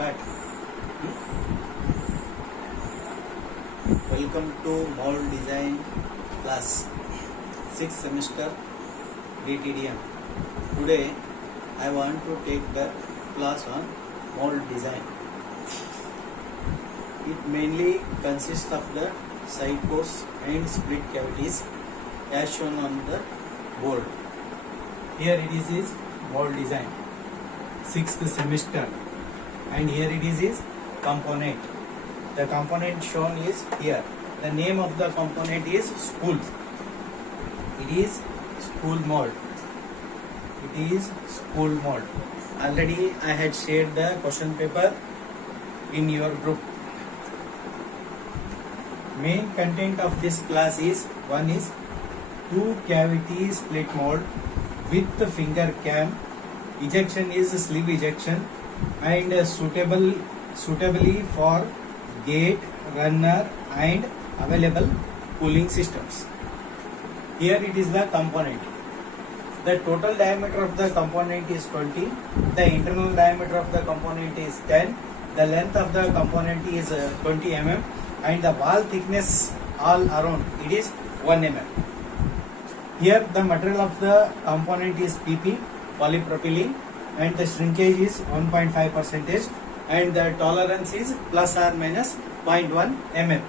start. Welcome to mold design class 6th semester DTDM. Today I want to take the class on mold design. It mainly consists of the side pores and split cavities as shown on the board. Here it is mold design 6th semester, and here it is component. The component shown is here. The name of the component is spool. It is spool mold. It is spool mold. Already I had shared the question paper in your group. Main content of this class is one is 2 cavity split mold with the finger cam. Ejection is sleeve ejection and suitably for gate, runner and available cooling systems. Here it is the component. The total diameter of the component is 20. The internal diameter of the component is 10. The length of the component is 20 mm and the wall thickness all around it is 1 mm. Here the material of the component is PP, polypropylene, and the shrinkage is 1.5% and the tolerance is plus or minus 0.1 mm.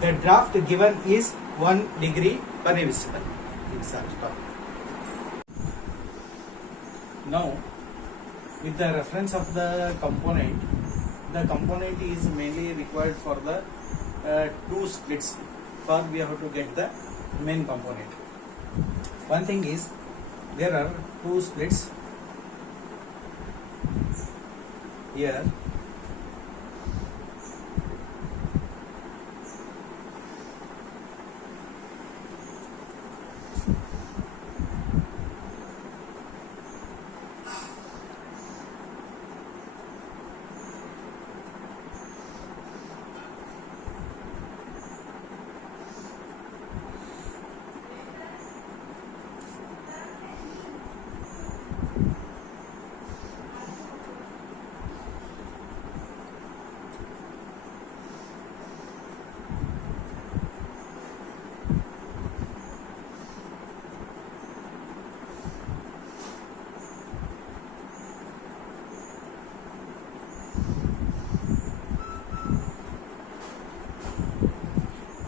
The draft given is 1 degree permissible. Now, with the reference of the component is mainly required for the 2 splits. For we have to get the main component. One thing is there are 2 splits here.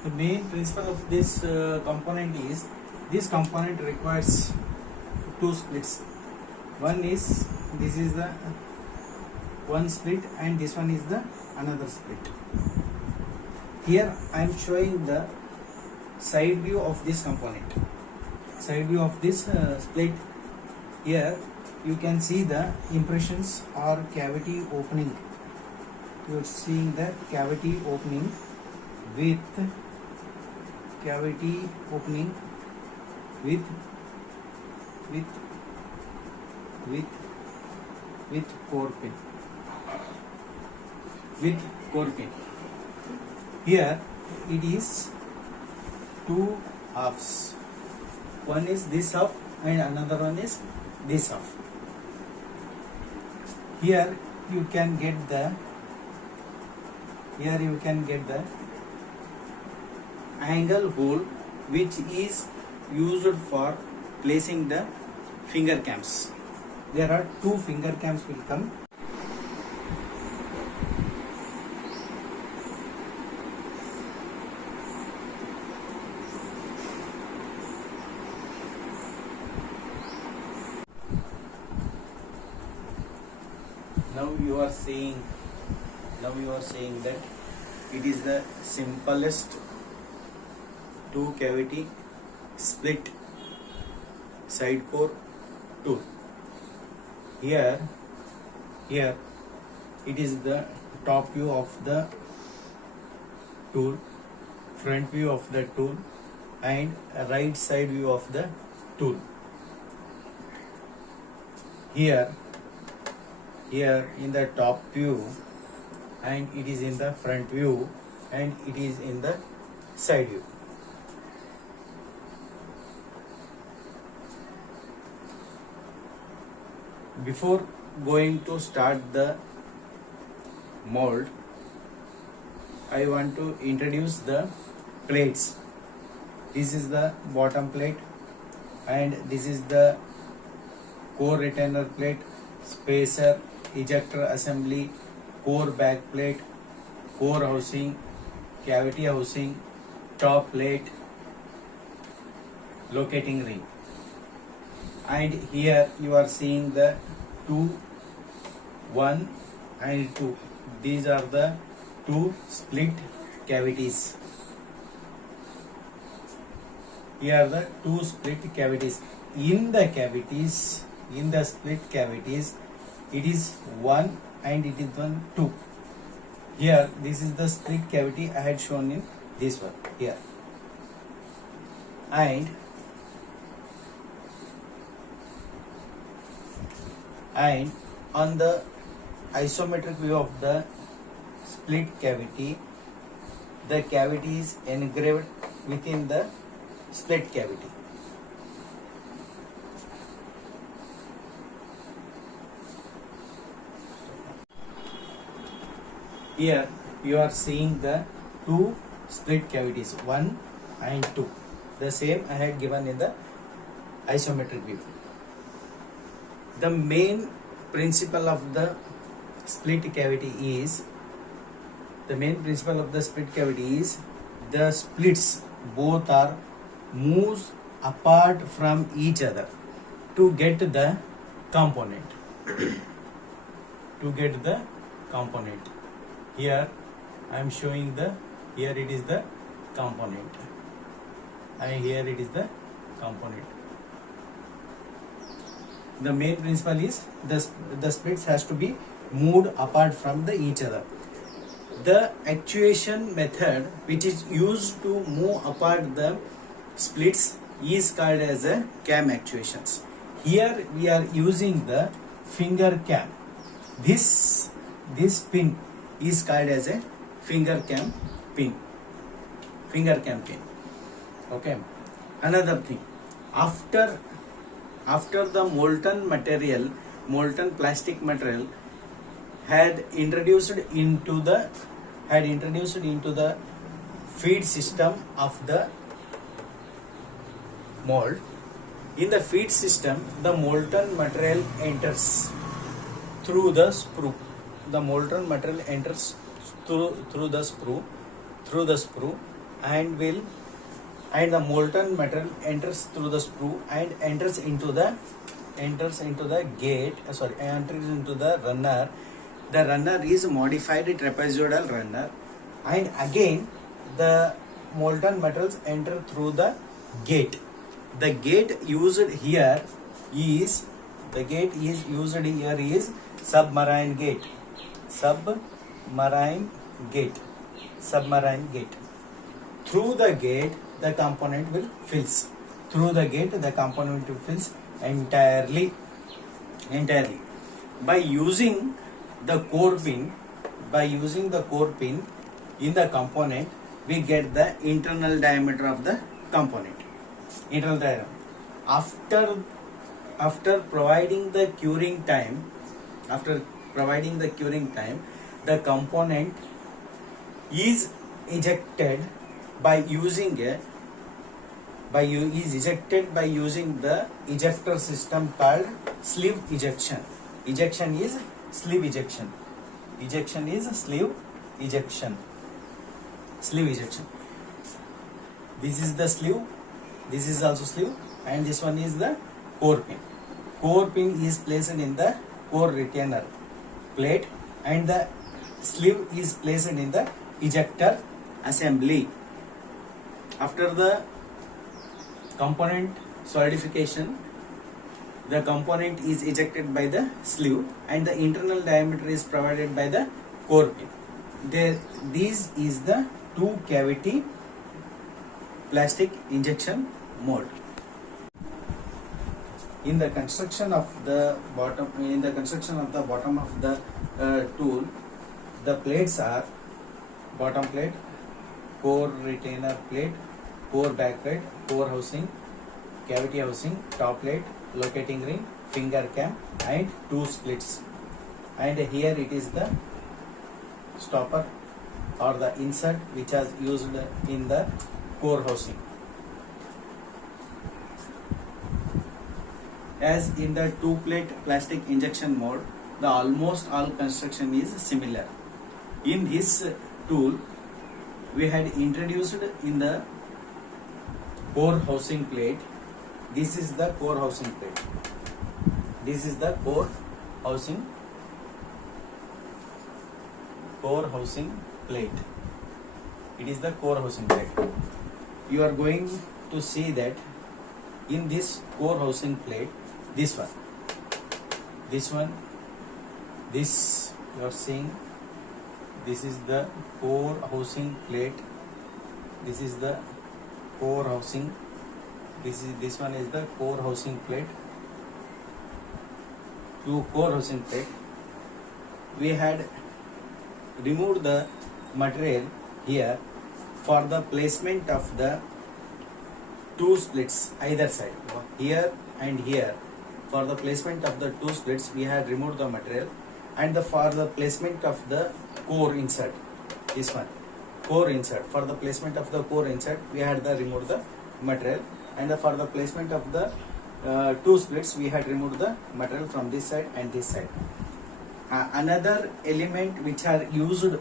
The main principle of this component is this component requires 2 splits. One is this is the one split and this one is the another split. Here I am showing the side view of this component. Side view of this split. Here you can see the impressions or cavity opening. You are seeing the cavity opening with core pin. Here it is 2 halves. One is this half and another one is this half. Here you can get the angle hole which is used for placing the finger cams. There are 2 finger cams will come. Now you are saying that it is the simplest 2 cavity split side core tool. Here it is the top view of the tool, front view of the tool and right side view of the tool. Here in the top view and it is in the front view and it is in the side view. Before going to start the mold, I want to introduce the plates. This is the bottom plate and this is the core retainer plate, spacer, ejector assembly, core back plate, core housing, cavity housing, top plate, locating ring. And here you are seeing the 2, 1 and 2. These are the 2 split cavities. Here are the 2 split cavities. In the cavities, in the split cavities, it is 1 and it is 2. Here, this is the split cavity I had shown in this one here. And on the isometric view of the split cavity, the cavity is engraved within the split cavity. Here you are seeing the 2 split cavities, 1 and 2. The same I had given in the isometric view. The main principle of the split cavity is the splits both are moves apart from each other to get the component. Here I am showing here it is the component and here it is the component. The main principle is the splits has to be moved apart from each other. The actuation method which is used to move apart the splits is called as a cam actuations. Here we are using the finger cam. This pin is called as a finger cam pin. Okay. Another thing, after the molten plastic material had introduced into the feed system of the mold. In the feed system, the molten material enters through the sprue. The molten material enters through the sprue and the molten material enters through the sprue and enters into the runner. The runner is modified trapezoidal runner, and again the molten materials enter through the gate. The gate used here is submarine gate. Through the gate the component will fills. Entirely. By using the core pin in the component, we get the internal diameter of the component. After providing the curing time, the component is ejected by using the ejector system called sleeve ejection. Ejection is sleeve ejection. This is the sleeve, this is also sleeve, and this one is the core pin. Core pin is placed in the core retainer plate and the sleeve is placed in the ejector assembly. After the component solidification, the component is ejected by the sleeve and the internal diameter is provided by the core pin. This is the 2 cavity plastic injection mold. In the construction of the bottom of the tool, the plates are bottom plate, core retainer plate, core back plate, core housing, cavity housing, top plate, locating ring, finger cam, and 2 splits. And here it is the stopper or the insert which is used in the core housing. As in the two-plate plastic injection mold, the almost all construction is similar. In this tool, we had introduced in the core housing plate. This is the core housing plate. This is the core housing plate. It is the core housing plate. You are going to see that in this core housing plate, this you are seeing, this is the core housing plate. This is the core housing. This one is the core housing plate. To core housing plate, we had removed the material here for the placement of the two splits either side, here and here. For the placement of the two splits, we had removed the material, and for the placement of the core insert, this one, core insert. For the placement of the core insert, we had removed the material, and for the placement of the two splits, we had removed the material from this side and this side. Another element which are used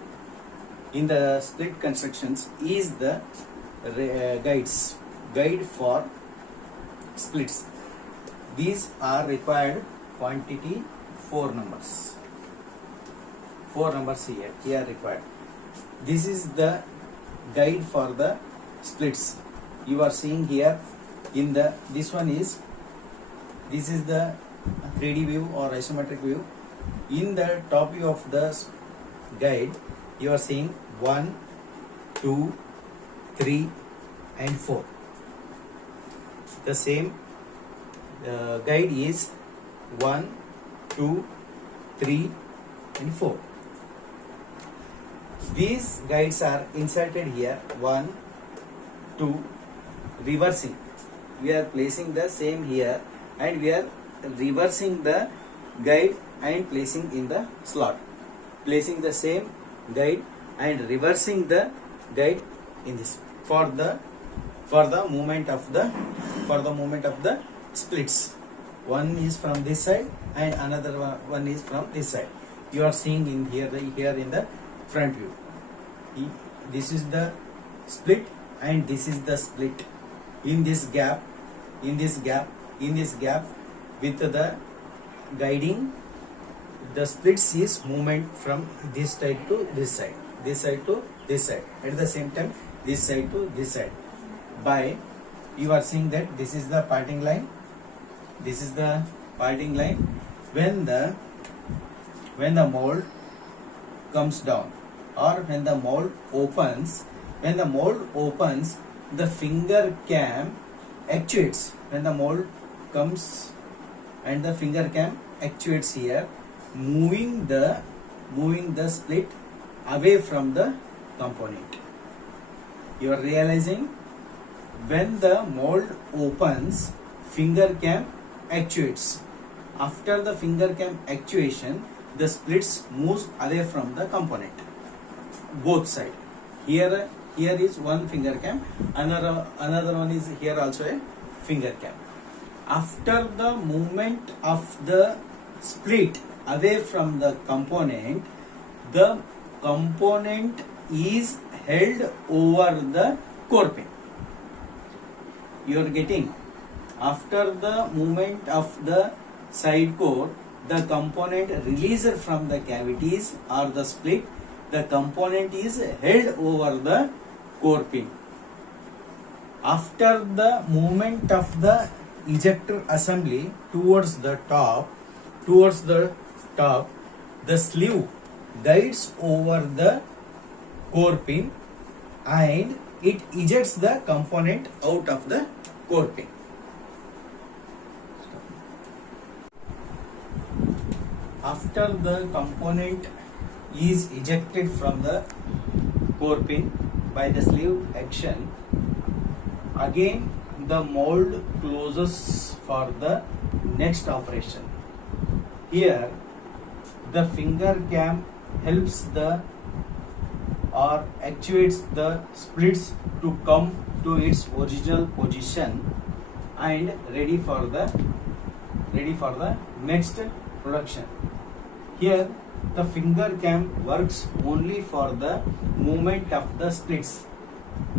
in the split constructions is the guide for splits. These are required quantity 4 numbers. 4 numbers here required. This is the guide for the splits. You are seeing here in the this is the 3D view or isometric view. In the top view of the guide, you are seeing 1, 2, 3 and 4. The same guide is 1, 2, 3 and 4. These guides are inserted here. 1, 2, reversing. We are placing the same here, and we are reversing the guide and placing in the slot. Placing the same guide and reversing the guide in this for the movement of the splits. One is from this side and another one is from this side. You are seeing in here in the front view. This is the split and this is the split. In this gap with the guiding, the splits is movement from this side to this side, this side to this side, at the same time this side to this side. By you are seeing that this is the parting line. This is the parting line. When the mold comes down or when the mold opens, the finger cam actuates. When the mold comes and the finger cam actuates here, moving the split away from the component. You are realizing when the mold opens, finger cam actuates. After the finger cam actuation, the splits moves away from the component, both side. Here is one finger cam, another one is here also a finger cam. After the movement of the split away from the component is held over the core pin. You are getting, after the movement of the side core, the component released from the cavities or the split, the component is held over the core pin. After the movement of the ejector assembly towards the top, the sleeve guides over the core pin and it ejects the component out of the core pin. After the component is ejected from the core pin by the sleeve action, again the mold closes for the next operation. Here the finger cam helps the or actuates the splits to come to its original position and ready for the next production. Here the finger cam works only for the movement of the splits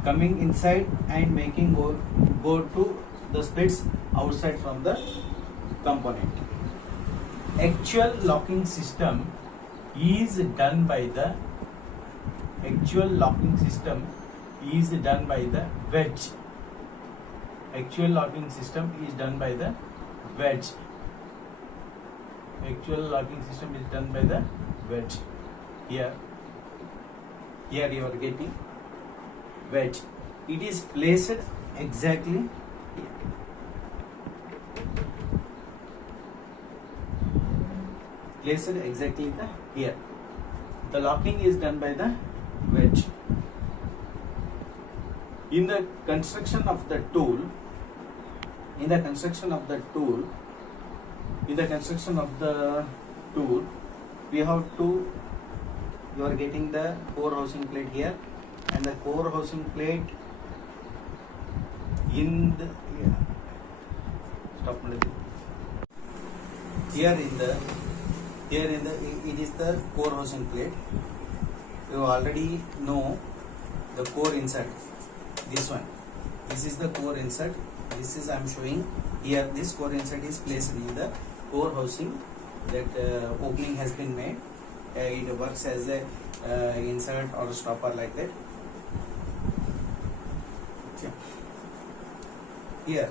coming inside and making go to the splits outside from the component. Actual locking system is done by the wedge. Actual locking system is done by the wedge. Here you are getting wedge. It is placed exactly here. Here. The locking is done by the wedge. In the construction of the tool, we have to, you are getting the core housing plate here, and the core housing plate in the it is the core housing plate. You already know the core insert. This is the core insert. This is I am showing here. This core insert is placed in the core housing. That opening has been made. It works as a insert or a stopper like that. Okay. Here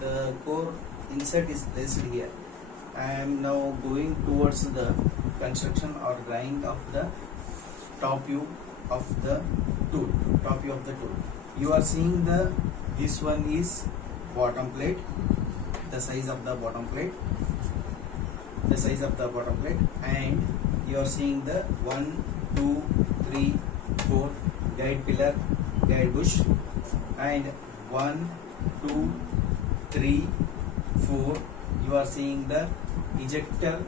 the core insert is placed here. I am now going towards the construction or drawing of the top view of the tool. You are seeing this one is bottom plate, the size of the bottom plate, and you are seeing the 1, 2, 3, 4 guide pillar, guide bush, and 1, 2, 3, 4 you are seeing the ejector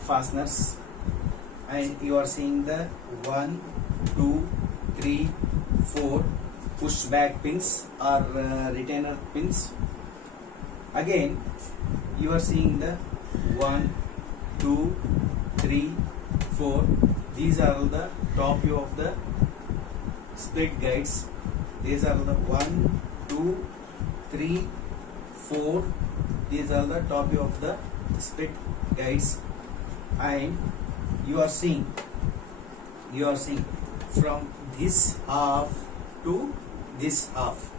fasteners, and you are seeing the 1, 2, 3, 4 pushback pins or retainer pins. Again you are seeing the 1, 2, 3, 4. These are the top view of the split guides. These are the 1, 2, 3, 4. These are the top view of the split guides, and you are seeing from this half to this half.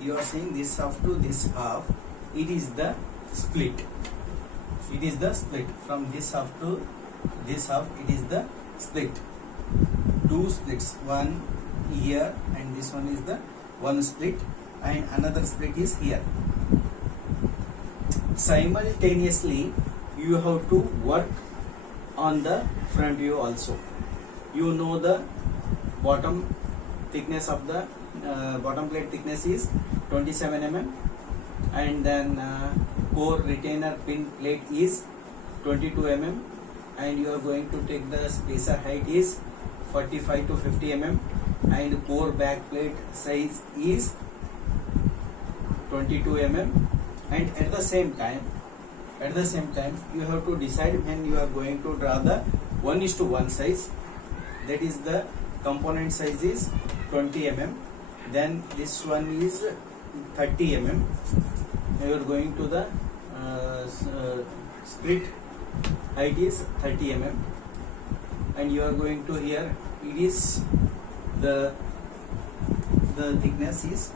You are seeing this half to this half. It is the split. From this half to this half. It is the split. Two splits. One here, and this one is the one split, and another split is here. Simultaneously you have to work on the front view also. You know the bottom thickness of the bottom plate thickness is 27 mm, and then core retainer pin plate is 22 mm, and you are going to take the spacer height is 45 to 50 mm, and core back plate size is 22 mm. And at the same time you have to decide when you are going to draw the 1:1 size. That is the component size is 20 mm. Then this one is 30 mm. You are going to the split height is 30 mm, and you are going to here. It is the thickness is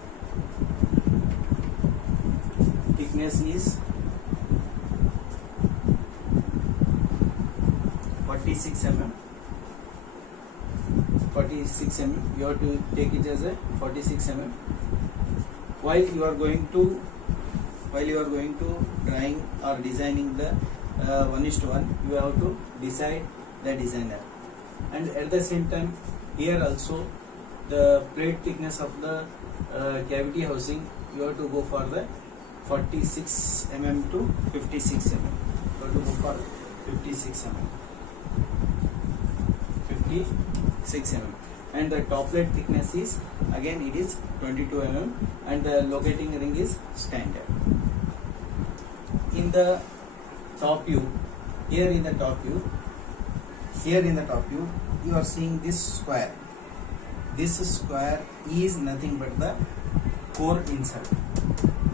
46 mm. You have to take it as a 46 mm. While you are going to drawing or designing the 1:1, you have to decide the designer. And at the same time, here also the plate thickness of the cavity housing, you have to go for the 46 mm to 56 mm. You have to go for 56 mm. 26 mm, and the top plate thickness is again it is 22 mm, and the locating ring is standard. In the top view, here in the top view, you are seeing this square. This square is nothing but the core insert.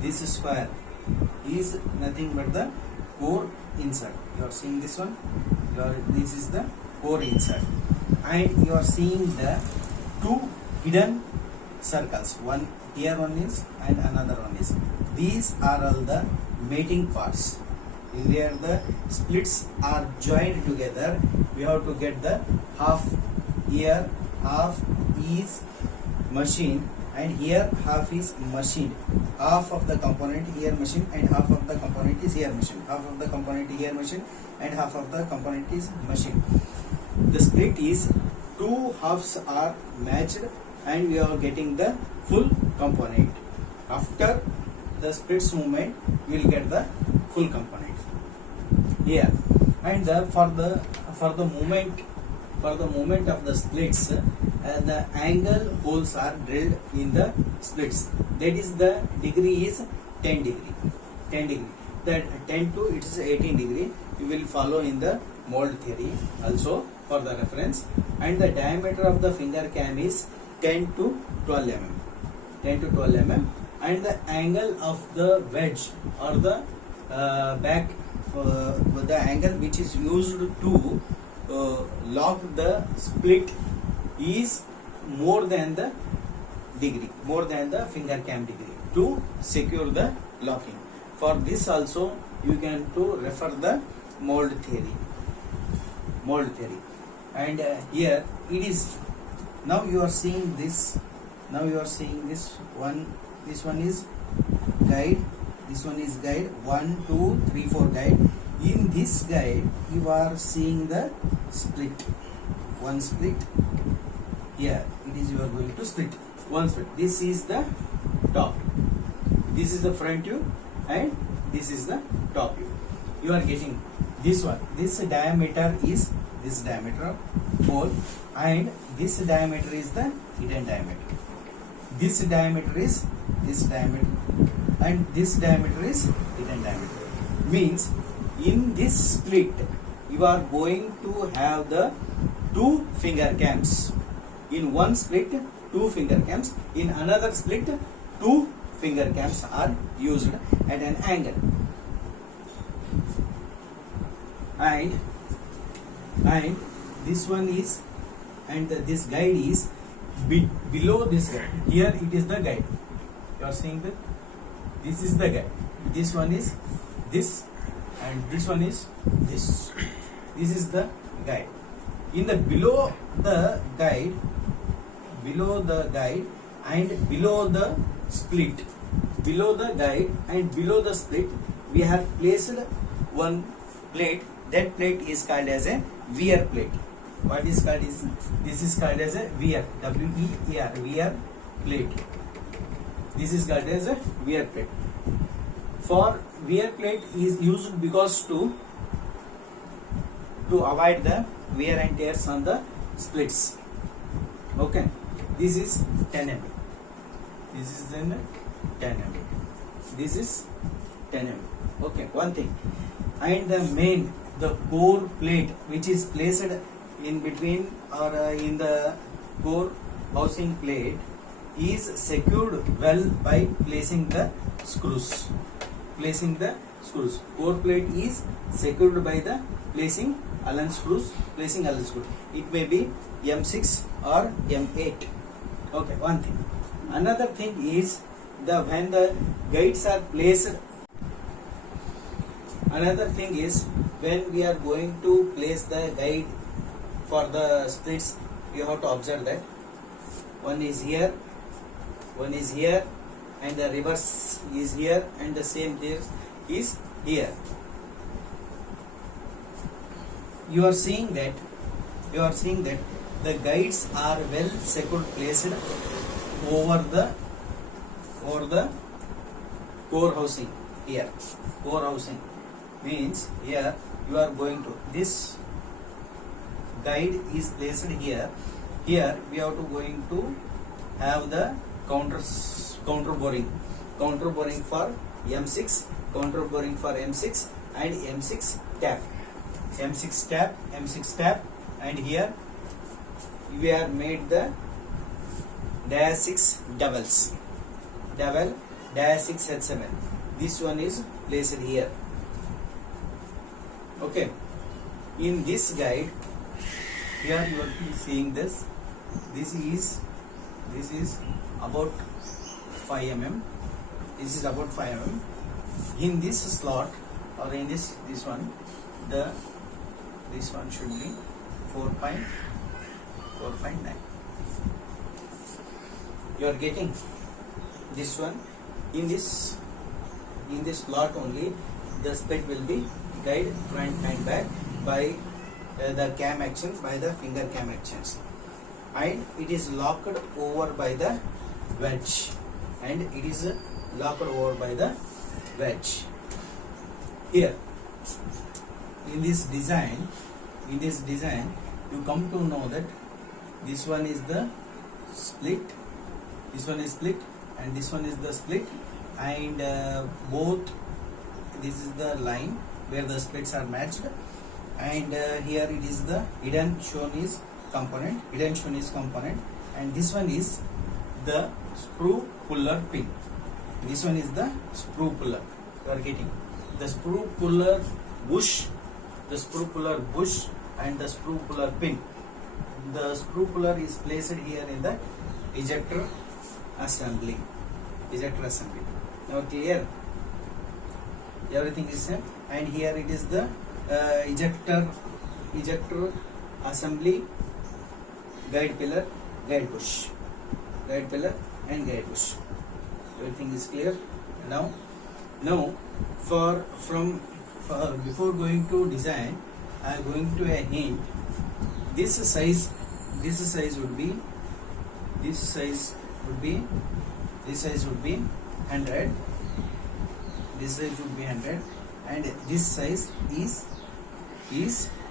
This square is nothing but the core insert. You are seeing this one. This is the core insert, and you are seeing the two hidden circles. One here, one is, and another one is. These are all the mating parts. Where the splits are joined together, we have to get the half. Here half is machine, and here half is machined. Half of the component here machine, and half of the component is here machine. Half of the component here machine, and half of the component is machine. The split is two halves are matched, and we are getting the full component. After the splits movement, we will get the full component here. And for the movement of the splits, the angle holes are drilled in the splits. That is, the degree is 10 degree. 10 degree. That 10 to it is 18 degree. You will follow in the mold theory also for the reference. And the diameter of the finger cam is 10 to 12 mm. 10 to 12 mm. And the angle of the wedge or the back, the angle which is used to lock the split is more than the degree, more than the finger cam degree, to secure the locking. For this also you can to refer the mold theory. And here it is. Now you are seeing this. Now you are seeing this one. This one is guide. This one is guide. 1, 2, 3, 4 guide. In this guide, you are seeing the split. One split. Here it is. You are going to split one split. This is the top. This is the front view, and this is the top view. You are getting this one. This diameter is this diameter hole, and this diameter is the hidden diameter. This diameter is this diameter, and this diameter is hidden diameter. Means in this split you are going to have the two finger cams. In one split, two finger cams. In another split, two finger cams are used at an angle. And this one is, and this guide is below this guide. Here it is the guide. You are seeing that this is the guide. This one is this, and this one is this. This is the guide. In the below the guide and below the split, below the guide and below the split, we have placed one plate. That plate is called as a wear plate. What is called is, this is called as a wear, W-E-A-R, wear plate. This is called as a wear plate. For wear plate is used because to avoid the wear and tears on the splits. Okay, this is 10 mm. This is then 10 mm. This is 10 mm. Okay, one thing. And the core plate which is placed in between or in the core housing plate is secured well by placing the screws. Core plate is secured by the placing Allen screws. It may be M6 or M8. Okay, one thing. Another thing is when the guides are placed. Another thing is when we are going to place the guide for the splits, you have to observe that one is here, and the reverse is here, and the same there is here. You are seeing that the guides are well secured, placed over the core housing. Here core housing means here you are going to this guide is placed here. Here we have to going to have the counter boring for M6, counter boring for M6 and M6 tap, M6 tap, and here we are made the dia 6 double dia 6 H7. This one is placed here. Okay, in this guide here you will be seeing this. This is about 5 mm. This is about 5 mm. In this slot or in this one, this one should be 4.9. You are getting this one. In this slot only the split will be guide front and back by the cam action, by the finger cam actions, and it is locked over by the wedge, here. In this design you come to know that this one is the split, and this one is the split, and both, this is the line where the splits are matched, and here it is the hidden shown is component, and this one is the screw puller pin. This one is the screw puller. You are getting the screw puller bush, and the screw puller pin. The screw puller is placed here in the ejector assembly. Now clear? Everything is same, and here it is the ejector assembly, guide pillar, guide bush, and guide bush. Everything is clear now. For before going to design, I am going to a hint. This size would be 100. This size would be 100, and this size is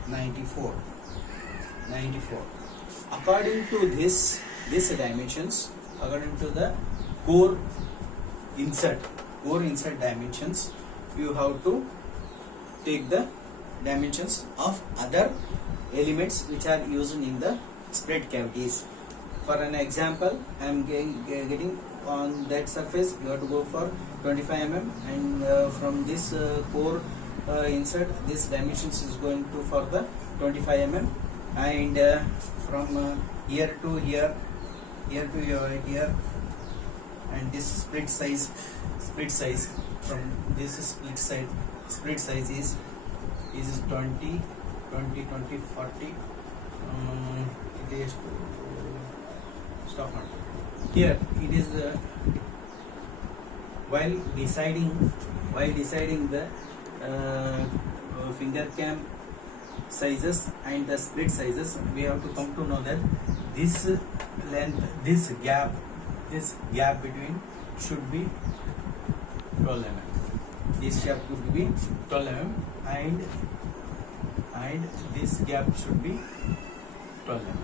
94. According to these dimensions, according to the core insert dimensions, you have to take the dimensions of other elements which are used in the split cavities. For an example, I am getting on that surface, you have to go for 25 mm, and from this core insert, this dimensions is going to for the 25 mm, and from here to here, here, and this split size from this split size is 20, 40. It is stop not. Here it is while deciding the finger cam sizes and the split sizes, we have to come to know that this length, this gap between should be 12 mm. This gap could be 12 mm, and this gap should be 12 mm.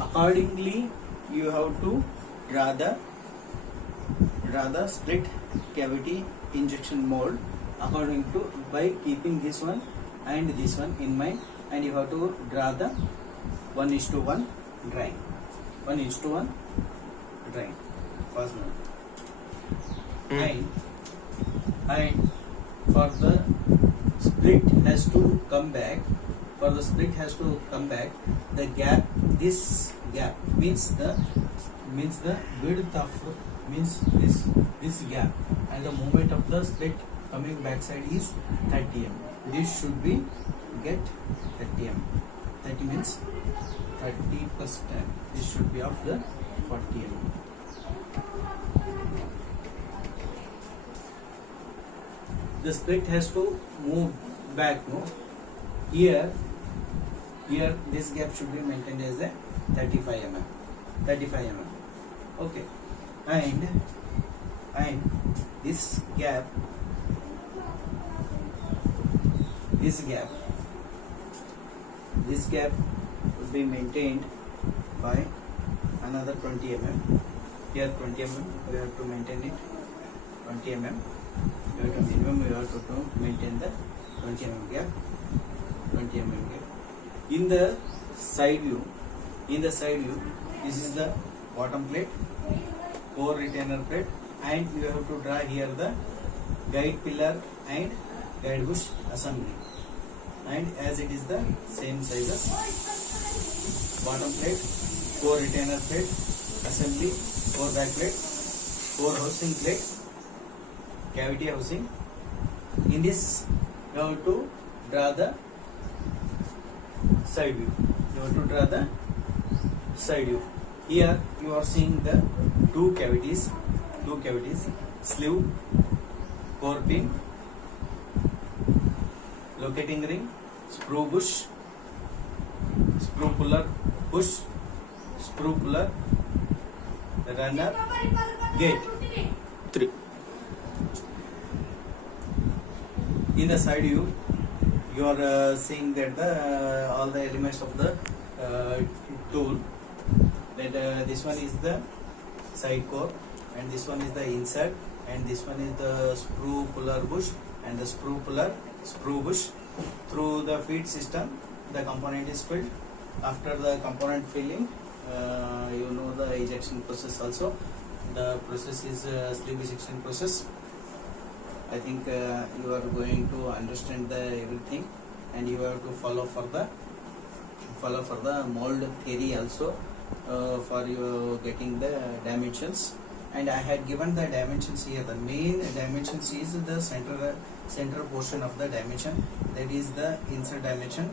Accordingly, you have to draw the split cavity injection mold according to, by keeping this one and this one in mind, and you have to draw the 1:1 drawing. 1:1 drawing. First one. And for the split has to come back. The gap, this gap means the width of this gap, and the moment of the split coming backside is 30 mm. This should be get 30 mm. 30 means 30 plus 10. This should be of the 40 mm. The split has to move back, no? Here this gap should be maintained as a 35 mm. Okay, and this gap this gap will be maintained by another 20 mm. Here 20 mm we have to maintain it, 20 mm we have to minimum, we have to maintain the 20 mm gap, 20 mm gap. In the side view, this is the bottom plate, core retainer plate, and you have to draw here the guide pillar and guide bush assembly, and as it is the same sizes, bottom plate, core retainer plate, assembly, core back plate, core housing plate, cavity housing. In this you have to draw the side view. Here you are seeing the two cavities, sleeve, core pin, locating ring, sprue bush, sprue puller bush, sprue puller, runner, gate. 3. In the side view, you are seeing that the all the elements of the tool. That this one is the side core, and this one is the insert, and this one is the sprue puller bush and the sprue bush. Through the feed system, the component is filled. After the component filling, you know the ejection process also. The process is sleeve ejection process. I think you are going to understand the everything, and you have to follow for the mold theory also, for you getting the dimensions. And I had given the dimensions here. The main dimensions is the center portion of the dimension, that is the insert dimension.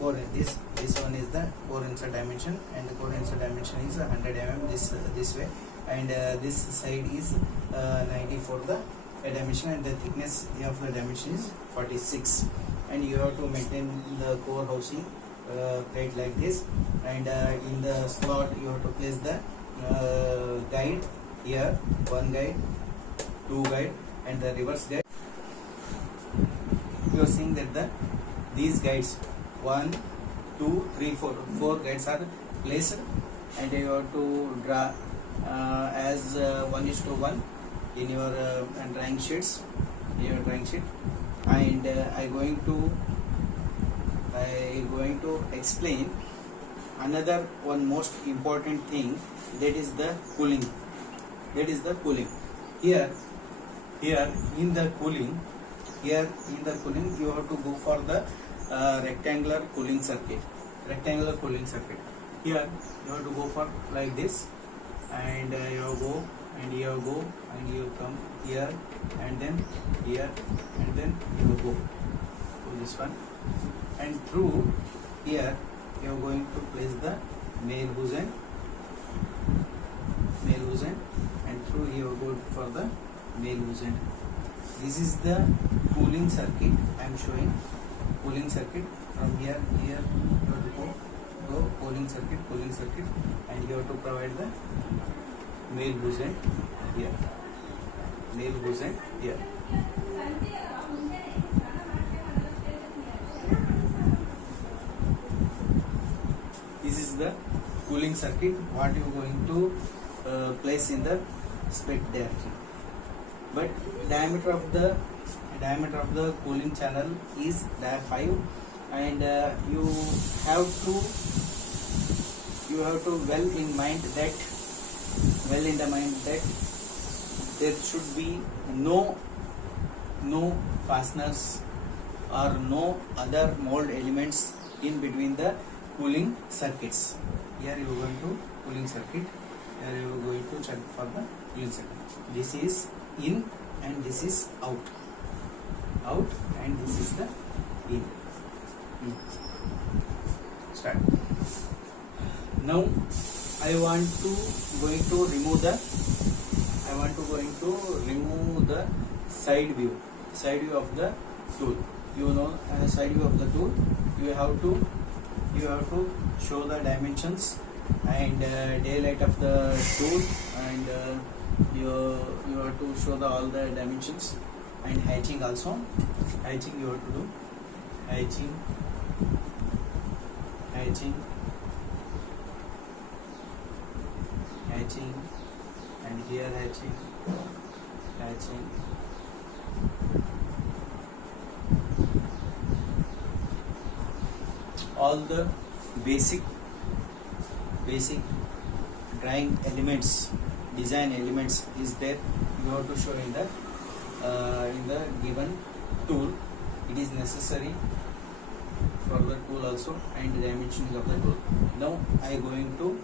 Core, this one is the core insert dimension, and the core insert dimension is 100 mm this way, and this side is 90 for the dimension, and the thickness of the dimension is 46. And you have to maintain the core housing plate like this, and in the slot you have to place the guide. Here one guide, two guide, and the reverse guide. You are seeing that these guides 1, 2, 3, 4 guides are placed, and you have to draw as 1:1 in your drawing sheets. And I going to explain another one most important thing, that is the cooling. Here in the cooling, you have to go for the rectangular cooling circuit. Here you have to go for like this, and you go and you come here, and then here, and then you go to this one, and through here you are going to place the male housing, and through you go for the male housing. This is the cooling circuit I am showing. Cooling circuit from here you have to go cooling circuit, and you have to provide the male housing here. This is the cooling circuit, what you are going to place in the spec direction. But diameter of the cooling channel is dia 5, and you have to well in the mind that there should be no fasteners or no other mold elements in between the cooling circuits. Here you are going to cooling circuit, here you are going to check for the cooling circuit. This is in and this is out, and this is the in. Start. Now I want to remove the side view of the tool. You know, side view of the tool, you have to show the dimensions and daylight of the tool, and you have to show all the dimensions, and hatching also. You have to do hatching hatching, and here hatching. All the basic drawing elements, design elements is there. You have to show in the given tool. It is necessary for the tool also, and the dimensioning of the tool. Now I going to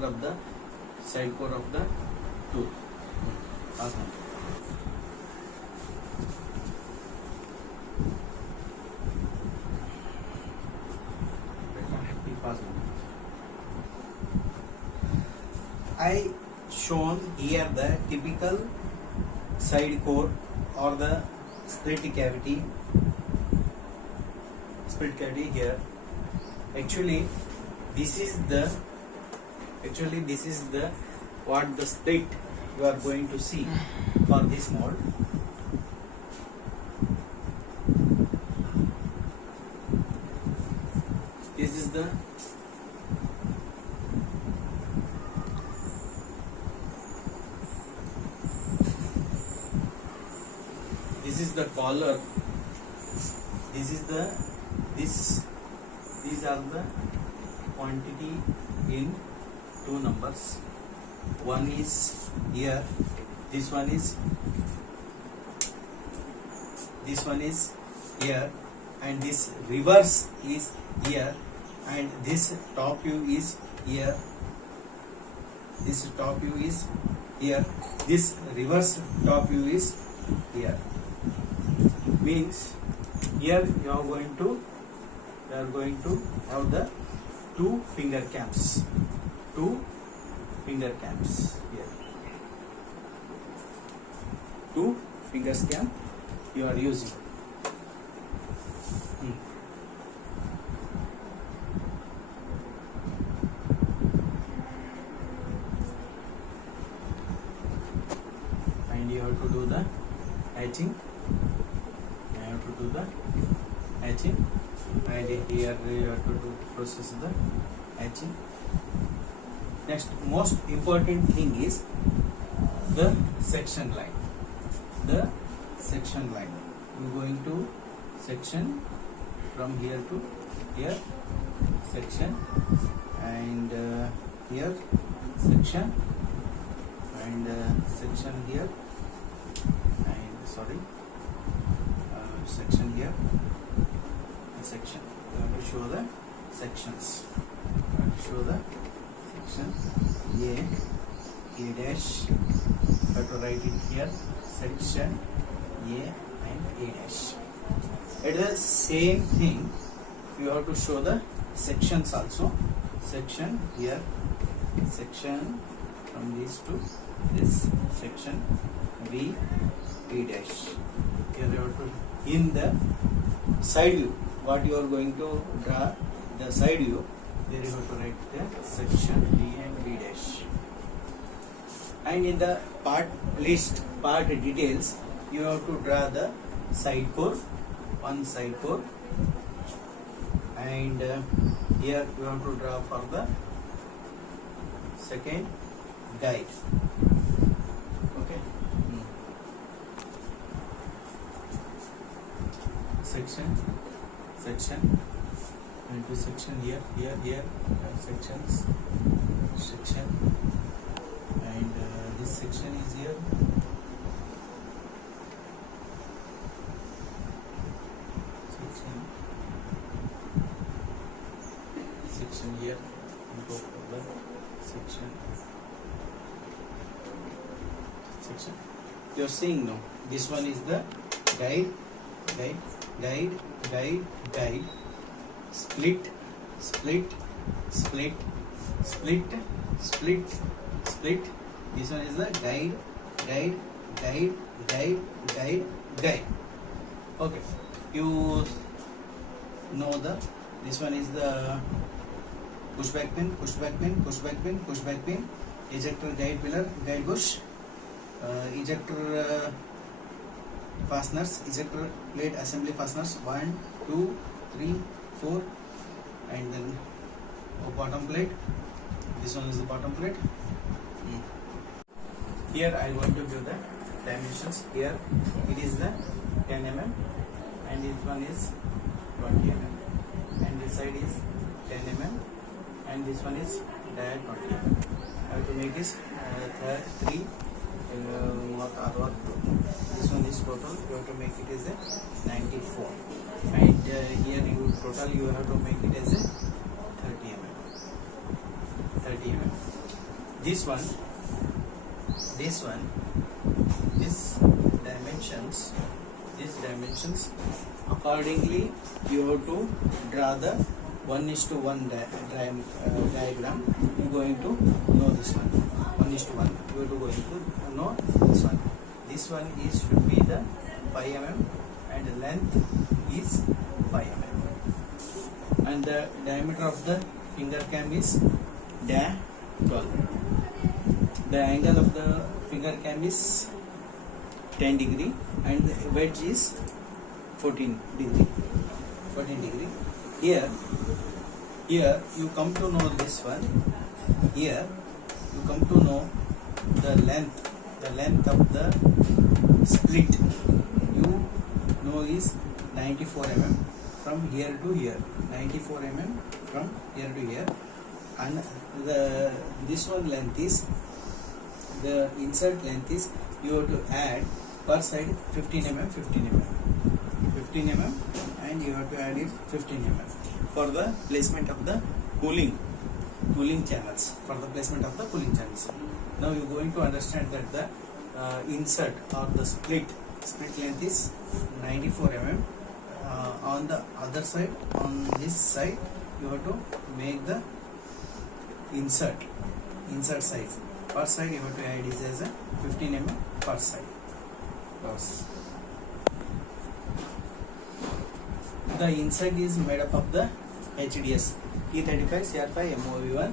rub the side core of the tool. Awesome. I shown here the typical side core or the split cavity here. Actually this is the what the split you are going to see for this mold. This is the collar. These are the quantity in two numbers. One is here, this one is here, and this reverse is here, and this top view is here. This top view is here. This reverse top view is here. Means here you are going to have the two finger cams here. Two fingers cam you are using. And you have to do the hatching. And here you have to process the hatching. Next, most important thing is the section line. You are going to section from here to here, section, and here section, and section here, and section here, and section. You have to show the sections. A dash. You have to write it here. Section A and A dash. At the same thing, you have to show the sections also. Section here, section from this to this, section B dash. Here you have to, in the side view, what you are going to draw, the side view, there you have to write the section B and B dash. And in the part details, you have to draw the side core, one side core, and here you have to draw for the second guide. Okay. Section, and to section here, sections, and this section is here. Section here, and go for the section. You are seeing now. This one is the guide, split. This one is the guide. Okay, you know this one is the pushback pin, ejector guide pillar, guide bush, ejector fasteners, ejector plate assembly fasteners, 1, 2, 3, 4, and then bottom plate. This one is the bottom plate. Here I want to give the dimensions. Here it is the 10 mm, and this one is 20 mm, and this side is 10 mm, and this one is dia 20 mm. I have to make this 3. This one is total. You have to make it as a 94, and here you total you have to make it as a 30 mm. 30 mm. This dimensions accordingly you have to draw the 1:1 diagram. You are going to know this one 1:1. You are going to know this one. This one is should be the 5 mm, and the length is 5 mm, and the diameter of the finger cam is dia 12. The angle of the finger cam is 10 degree, and the wedge is 14 degree. Here you come to know this one. Here you come to know the length of the split. You know is 94 mm from here to here. 94 mm from here to here, and this one length is the insert length is you have to add per side 15 mm, 15 mm, and you have to add it 15 mm for the placement of the cooling channels. Now you are going to understand that the insert or the split length is 94 mm. On the other side, on this side, you have to make the insert size. Per side you have to add is as a 15 mm per side. The insert is made up of the HDS T35 CR5 MOV1,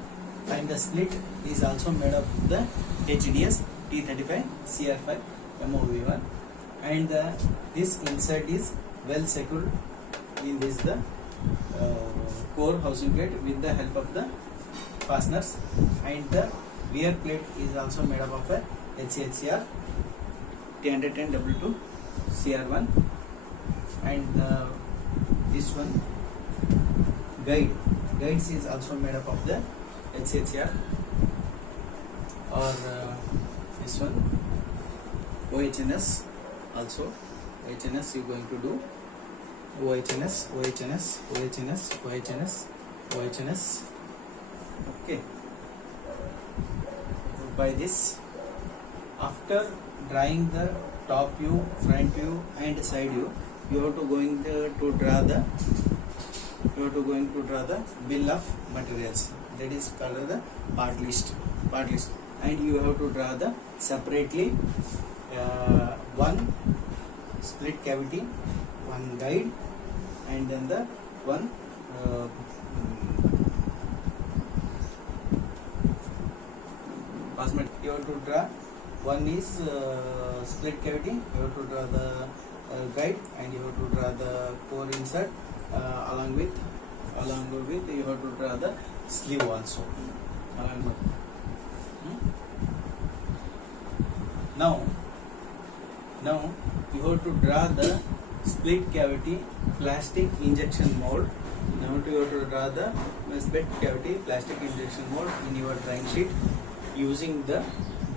and the split is also made up of the HDS T35 CR5 MOV1, and this insert is well secured in this the core housing plate with the help of the fasteners, and the rear plate is also made up of a HCHCR T110W2 CR1, and this one guides is also made up of the HCHCR, or this one OHNS also. OHNS you are going to do OHNS. Okay. By this, after drawing the top view, front view, and side view, you have to draw the bill of materials. That is called the part list, and you have to draw the separately one split cavity, one guide, and then the one you have to draw. One is split cavity, you have to draw the guide, and you have to draw the core insert, along with you have to draw the sleeve also. Now you have to draw the split cavity plastic injection mold. Now you have to draw the split cavity plastic injection mold in your drawing sheet using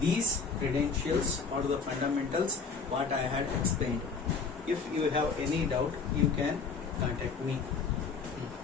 these credentials or the fundamentals what I had explained. If you have any doubt, you can contact me.